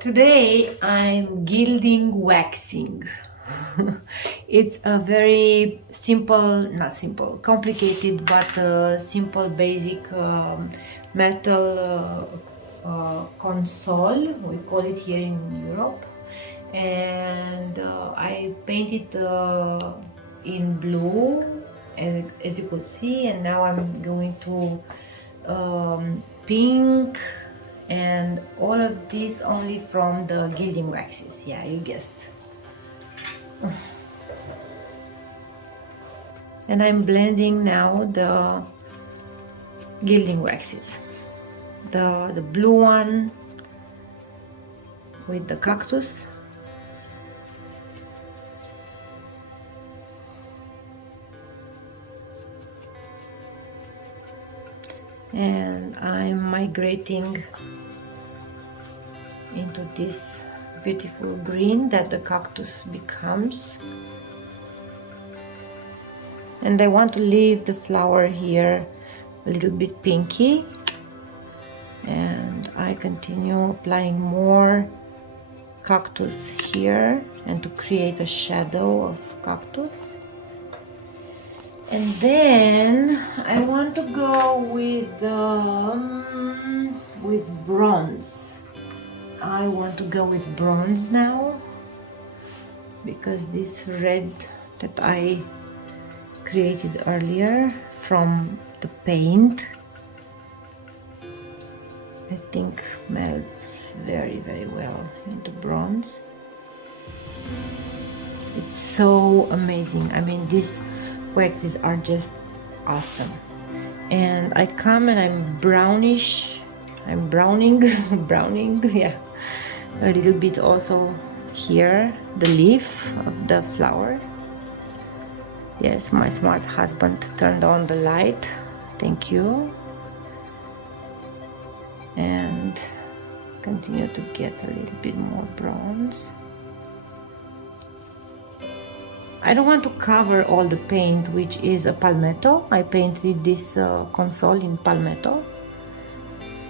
Today I'm gilding waxing. It's a very simple, not simple, complicated, but simple, basic metal console. We call it here in Europe. And I painted in blue, as you could see, and now I'm going to pink, and all of this only from the gilding waxes. Yeah, you guessed. And I'm blending now the gilding waxes, the blue one with the cactus, and I'm migrating into this beautiful green that the cactus becomes. And I want to leave the flower here a little bit pinky, and I continue applying more cactus here and to create a shadow of cactus. And then I want to go with bronze. I want to go with bronze now, because this red that I created earlier from the paint, I think melts very, very well into bronze. It's so amazing. I mean, these waxes are just awesome. And I come and I'm browning, yeah, a little bit also here, the leaf of the flower. Yes, my smart husband turned on the light, thank you. And continue to get a little bit more bronze. I don't want to cover all the paint, which is a palmetto. I painted this console in palmetto.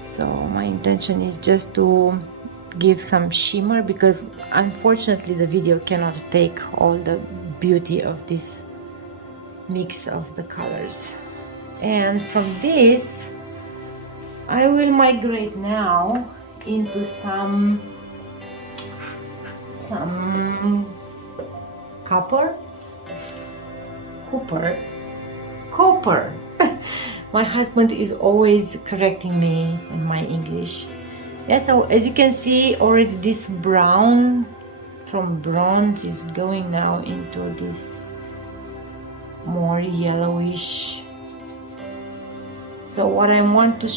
So my intention is just to give some shimmer, because unfortunately the video cannot take all the beauty of this mix of the colors. And from this I will migrate now into some copper. My husband is always correcting me in my English. Yeah, so as you can see already, this brown from bronze is going now into this more yellowish. So what I want to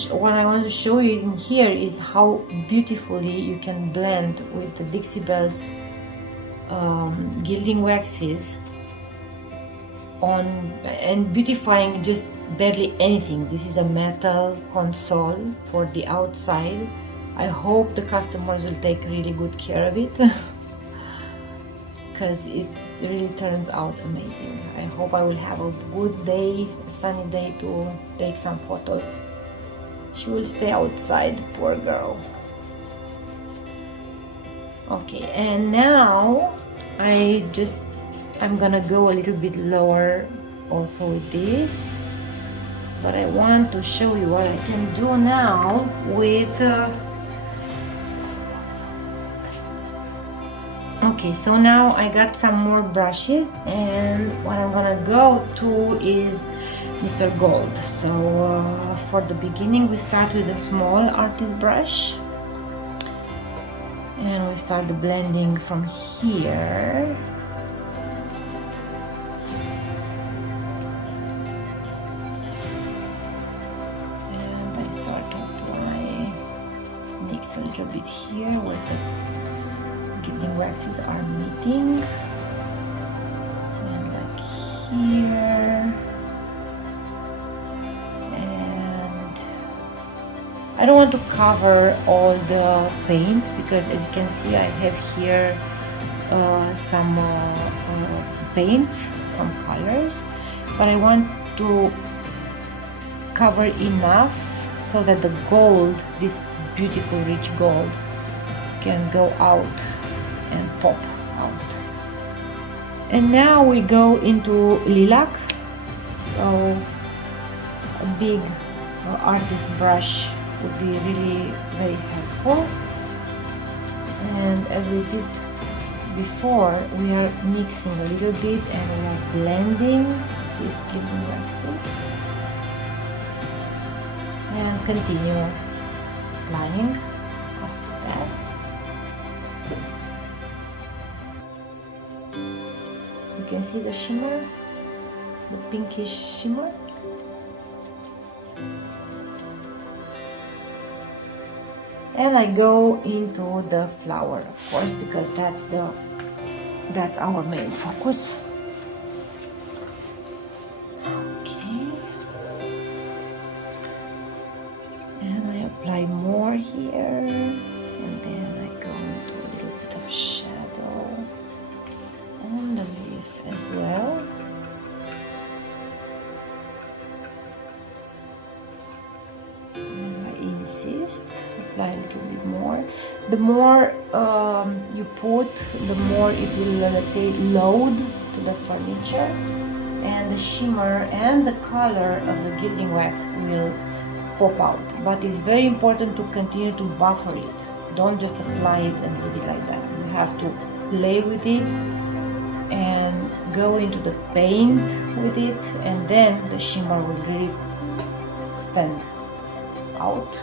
show you in here is how beautifully you can blend with the Dixie Belle's gilding waxes on, and beautifying just barely anything. This is a metal console for the outside. I hope the customers will take really good care of it because it really turns out amazing. I hope I will have a good day, a sunny day, to take some photos. She will stay outside, poor girl. Okay, and now I'm gonna go a little bit lower also with this, but I want to show you what I can do now with okay, so now I got some more brushes, and what I'm gonna go to is Mr. Gold. So for the beginning we start with a small artist brush, and we start the blending from here. And I start to apply, mix a little bit here where the gilding waxes are meeting, and like here. And I don't want to cover all the paint, because as you can see I have here some paints, some colors, but I want to cover enough so that the gold, this beautiful rich gold, can go out and pop out. And now we go into lilac. So a big artist brush would be really very helpful. And as we did before, we are mixing a little bit and we are blending these gilding waxes and continue applying after that. You can see the shimmer, the pinkish shimmer. And I go into the flower, of course, because that's our main focus. Okay. And I apply more here, and then I go into a little bit of shadow on the leaf as well. And I insist. Apply a little bit more. The more you put, the more it will, let's say, load to the furniture, and the shimmer and the color of the gilding wax will pop out. But it's very important to continue to buffer it. Don't just apply it and leave it like that. You have to play with it and go into the paint with it, and then the shimmer will really stand out.